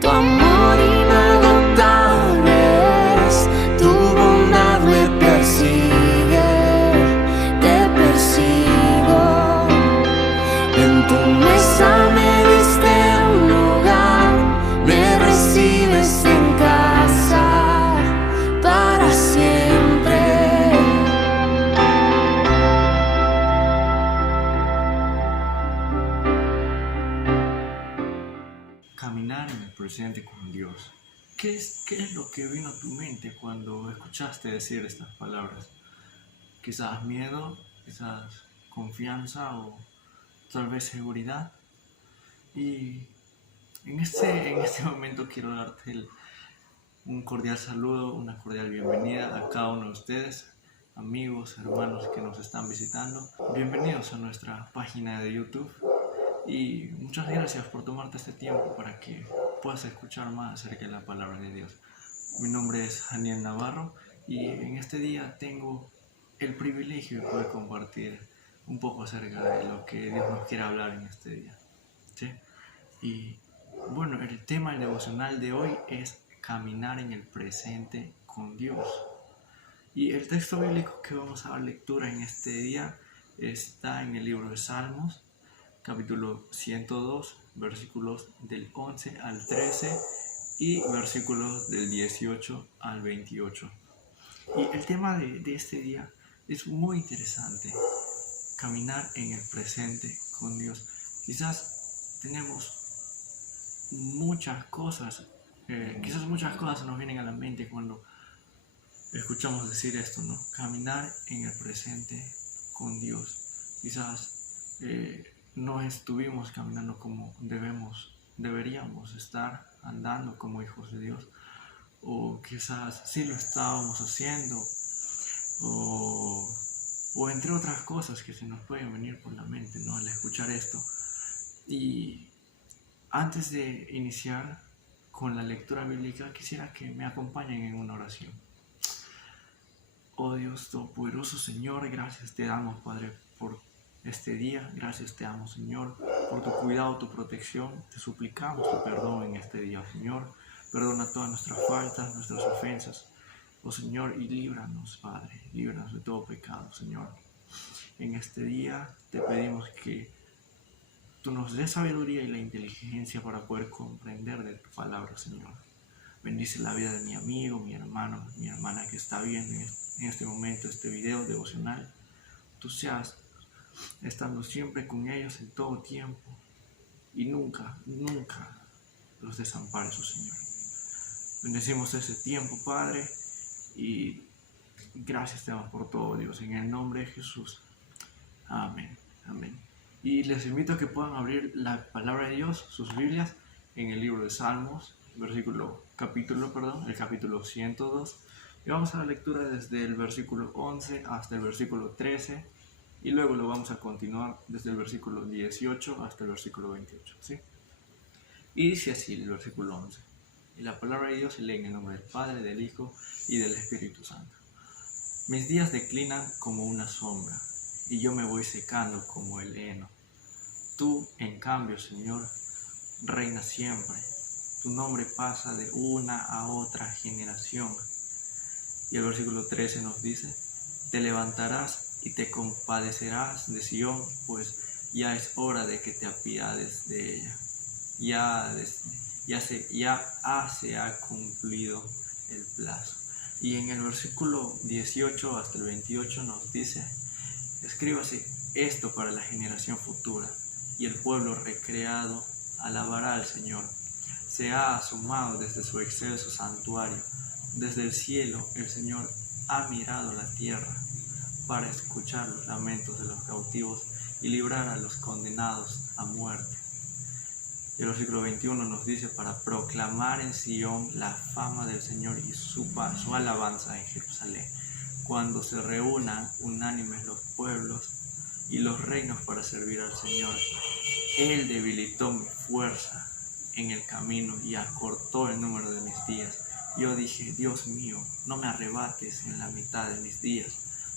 Tu amor inagotable es, tu bondad me persigue, te persigo. En tu mesa me diste un lugar, me recibes en casa para siempre. Caminar en el presente con Dios. ¿Qué es lo que vino a tu mente cuando escuchaste decir estas palabras? Quizás miedo, quizás confianza o tal vez seguridad. Y en este momento quiero darte un cordial saludo, una cordial bienvenida a cada uno de ustedes, amigos, hermanos que nos están visitando. Bienvenidos a nuestra página de YouTube. Y muchas gracias por tomarte este tiempo para que puedas escuchar más acerca de la palabra de Dios. Mi nombre es Janiel Navarro y en este día tengo el privilegio de poder compartir un poco acerca de lo que Dios nos quiere hablar en este día, ¿sí? Y bueno, el tema del devocional de hoy es caminar en el presente con Dios. Y el texto bíblico que vamos a dar lectura en este día está en el libro de Salmos, capítulo 102, versículos del 11 al 13 y versículos del 18 al 28. Y el tema de este día es muy interesante, caminar en el presente con Dios. Quizás tenemos muchas cosas, muchas cosas nos vienen a la mente cuando escuchamos decir esto, ¿no? Caminar en el presente con Dios. Quizás no estuvimos caminando como deberíamos estar andando como hijos de Dios, o quizás sí lo estábamos haciendo, o entre otras cosas que se nos pueden venir por la mente, ¿no? Al escuchar esto. Y antes de iniciar con la lectura bíblica, quisiera que me acompañen en una oración. Oh Dios Todopoderoso, Señor, gracias te damos, Padre, por este día. Gracias te damos, Señor, por tu cuidado, tu protección. Te suplicamos tu perdón en este día, Señor. Perdona todas nuestras faltas, nuestras ofensas. Oh Señor, y líbranos, Padre, líbranos de todo pecado, Señor. En este día te pedimos que tú nos des sabiduría y la inteligencia para poder comprender de tu palabra, Señor. Bendice la vida de mi amigo, mi hermano, mi hermana que está viendo en este momento este video devocional. Tú seas estando siempre con ellos en todo tiempo y nunca los desampares, oh Señor. Bendecimos ese tiempo, Padre, y gracias te damos por todo, Dios, en el nombre de Jesús. Amén, amén. Y les invito a que puedan abrir la palabra de Dios, sus Biblias, en el libro de Salmos, el capítulo 102. Y vamos a la lectura desde el versículo 11 hasta el versículo 13. Y luego lo vamos a continuar desde el versículo 18 hasta el versículo 28, ¿sí? Y dice así el versículo 11. Y la palabra de Dios se lee en el nombre del Padre, del Hijo y del Espíritu Santo. Mis días declinan como una sombra, y yo me voy secando como el heno. Tú, en cambio, Señor, reinas siempre. Tu nombre pasa de una a otra generación. Y el versículo 13 nos dice, te levantarás y te compadecerás de Sión, pues ya es hora de que te apiades de ella. Ya se ha cumplido el plazo. Y en el versículo 18 hasta el 28 nos dice, escríbase esto para la generación futura, y el pueblo recreado alabará al Señor. Se ha asomado desde su excelso santuario, desde el cielo el Señor ha mirado la tierra para escuchar los lamentos de los cautivos y librar a los condenados a muerte. Y el versículo 21 nos dice, para proclamar en Sion la fama del Señor y su alabanza en Jerusalén, cuando se reúnan unánimes los pueblos y los reinos para servir al Señor. Él debilitó mi fuerza en el camino y acortó el número de mis días. Yo dije, Dios mío, no me arrebates en la mitad de mis días.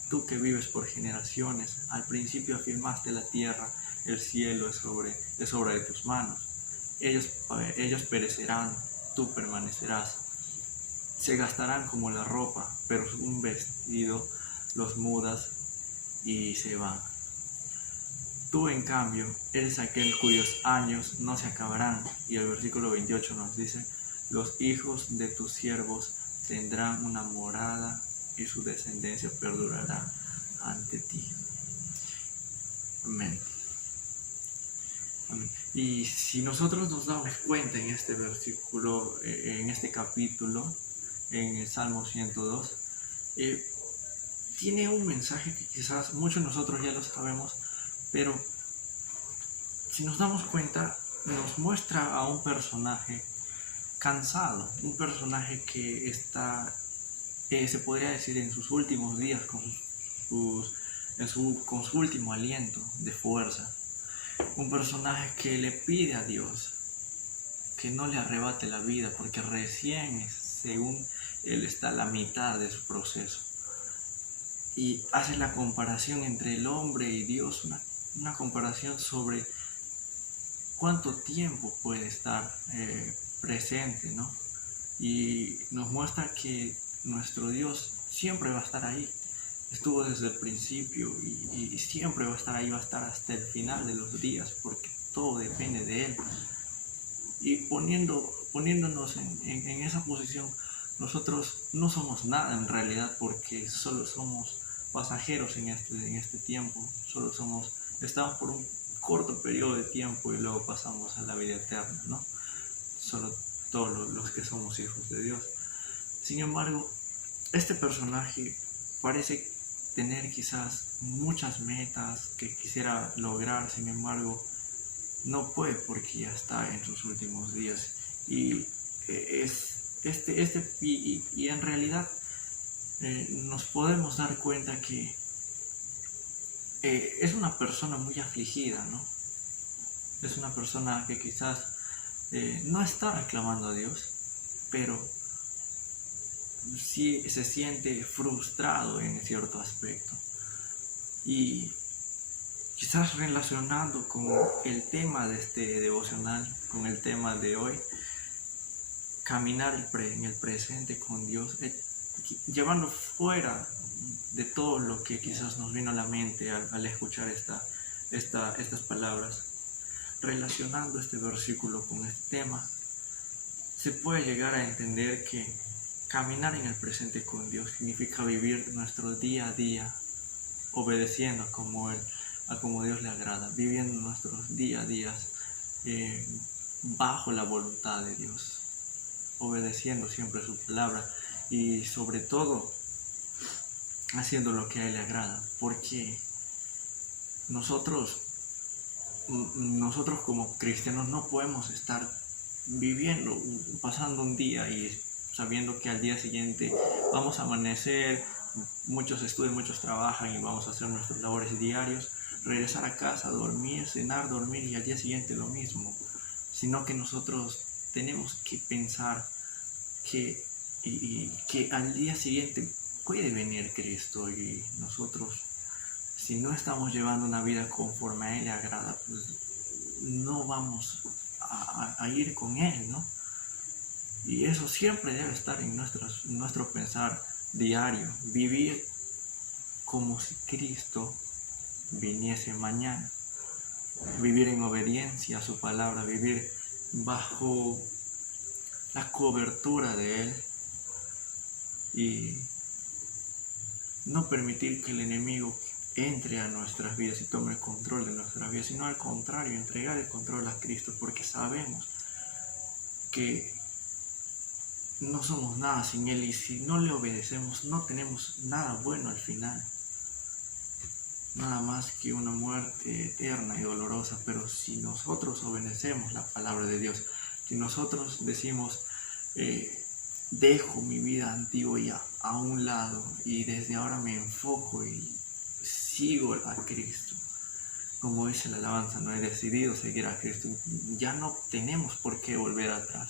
Tú que vives por generaciones, al principio afirmaste la tierra, el cielo es obra de tus manos. ellos perecerán, tú permanecerás. Se gastarán como la ropa, pero un vestido los mudas y se van. Tú, en cambio, eres aquel cuyos años no se acabarán. Y el versículo 28 nos dice: los hijos de tus siervos tendrán una morada y su descendencia perdurará ante ti. Amén. Amén. Y si nosotros nos damos cuenta en este versículo, en este capítulo, en el Salmo 102, tiene un mensaje que quizás muchos de nosotros ya lo sabemos, pero si nos damos cuenta, nos muestra a un personaje cansado, un personaje que está, se podría decir, en sus últimos días, con su último aliento de fuerza. Un personaje que le pide a Dios que no le arrebate la vida, porque recién, según él, está a la mitad de su proceso. Y hace la comparación entre el hombre y Dios, una comparación sobre cuánto tiempo puede estar presente, ¿no? Y nos muestra que nuestro Dios siempre va a estar ahí. Estuvo desde el principio y siempre va a estar ahí, va a estar hasta el final de los días, porque todo depende de Él. Y poniéndonos en esa posición, nosotros no somos nada en realidad, porque solo somos pasajeros en este tiempo, estamos por un corto periodo de tiempo y luego pasamos a la vida eterna, ¿no? Solo todos los que somos hijos de Dios. Sin embargo, este personaje parece tener quizás muchas metas que quisiera lograr, sin embargo, no puede porque ya está en sus últimos días. Y en realidad nos podemos dar cuenta que es una persona muy afligida, ¿no? Es una persona que quizás no está reclamando a Dios, pero sí se siente frustrado en cierto aspecto. Y quizás relacionando con el tema de este devocional, con el tema de hoy, caminar en el presente con Dios, llevando fuera de todo lo que quizás nos vino a la mente al escuchar estas palabras, relacionando este versículo con este tema, se puede llegar a entender que caminar en el presente con Dios significa vivir nuestro día a día obedeciendo como Dios le agrada, viviendo nuestros día a día bajo la voluntad de Dios, obedeciendo siempre su palabra y sobre todo haciendo lo que a Él le agrada, porque nosotros como cristianos no podemos estar pasando un día y sabiendo que al día siguiente vamos a amanecer, muchos estudian, muchos trabajan y vamos a hacer nuestros labores diarios, regresar a casa, dormir, cenar, dormir y al día siguiente lo mismo, sino que nosotros tenemos que pensar que al día siguiente puede venir Cristo y nosotros, si no estamos llevando una vida conforme a Él le agrada, pues no vamos a ir con Él, ¿no? Y eso siempre debe estar en nuestro pensar diario, vivir como si Cristo viniese mañana, vivir en obediencia a su palabra, vivir bajo la cobertura de Él y no permitir que el enemigo entre a nuestras vidas y tome el control de nuestras vidas, sino al contrario, entregar el control a Cristo, porque sabemos que no somos nada sin Él y si no le obedecemos no tenemos nada bueno al final, nada más que una muerte eterna y dolorosa. Pero si nosotros obedecemos la palabra de Dios, si nosotros decimos dejo mi vida antigua ya a un lado y desde ahora me enfoco y sigo a Cristo, como dice la alabanza, no he decidido seguir a Cristo, ya no tenemos por qué volver atrás,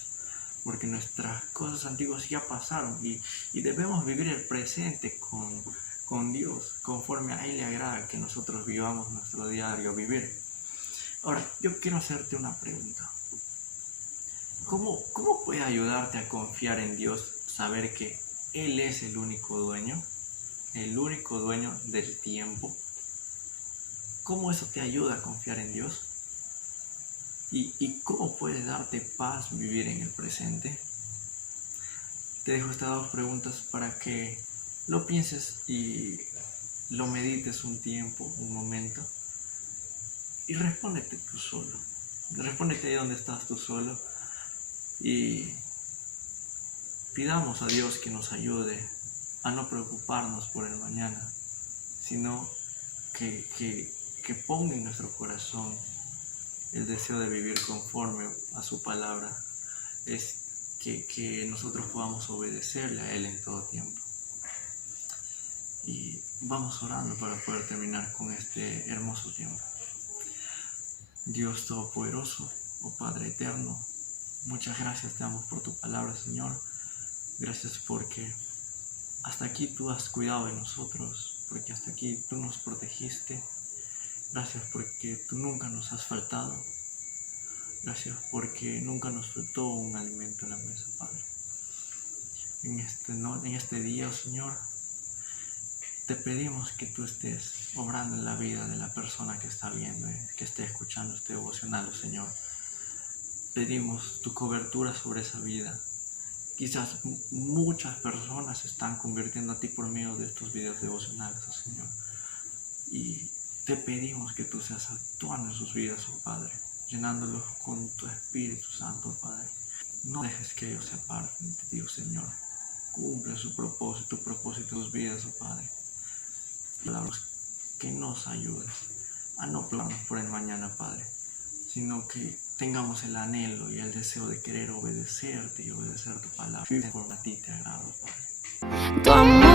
porque nuestras cosas antiguas ya pasaron y debemos vivir el presente con Dios, conforme a Él le agrada que nosotros vivamos nuestro diario vivir. Ahora, yo quiero hacerte una pregunta. ¿Cómo puede ayudarte a confiar en Dios saber que Él es el único dueño del tiempo? ¿Cómo eso te ayuda a confiar en Dios? ¿Y cómo puede darte paz vivir en el presente? Te dejo estas dos preguntas para que lo pienses y lo medites un tiempo, un momento. Y respóndete tú solo. Respóndete ahí donde estás tú solo. Y pidamos a Dios que nos ayude a no preocuparnos por el mañana, sino que ponga en nuestro corazón el deseo de vivir conforme a su palabra. Es que nosotros podamos obedecerle a Él en todo tiempo. Y vamos orando para poder terminar con este hermoso tiempo. Dios Todopoderoso, oh Padre Eterno, muchas gracias te damos por tu palabra, Señor. Gracias porque hasta aquí tú has cuidado de nosotros, porque hasta aquí tú nos protegiste. Gracias porque tú nunca nos has faltado. Gracias porque nunca nos faltó un alimento en la mesa, Padre. En este día, oh Señor, te pedimos que tú estés obrando en la vida de la persona que está viendo, que esté escuchando este devocional, oh Señor. Pedimos tu cobertura sobre esa vida. Quizás muchas personas se están convirtiendo a ti por medio de estos videos devocionales, oh Señor. Y te pedimos que tú seas actuando en sus vidas, oh Padre, llenándolos con tu Espíritu Santo, oh Padre. No dejes que ellos se aparten de ti, oh Señor. Cumple tu propósito en sus vidas, oh Padre. Palabras que nos ayudes a no planear por el mañana, Padre, sino que tengamos el anhelo y el deseo de querer obedecerte y obedecer tu palabra. Por a ti te agrado, Padre. Tu amor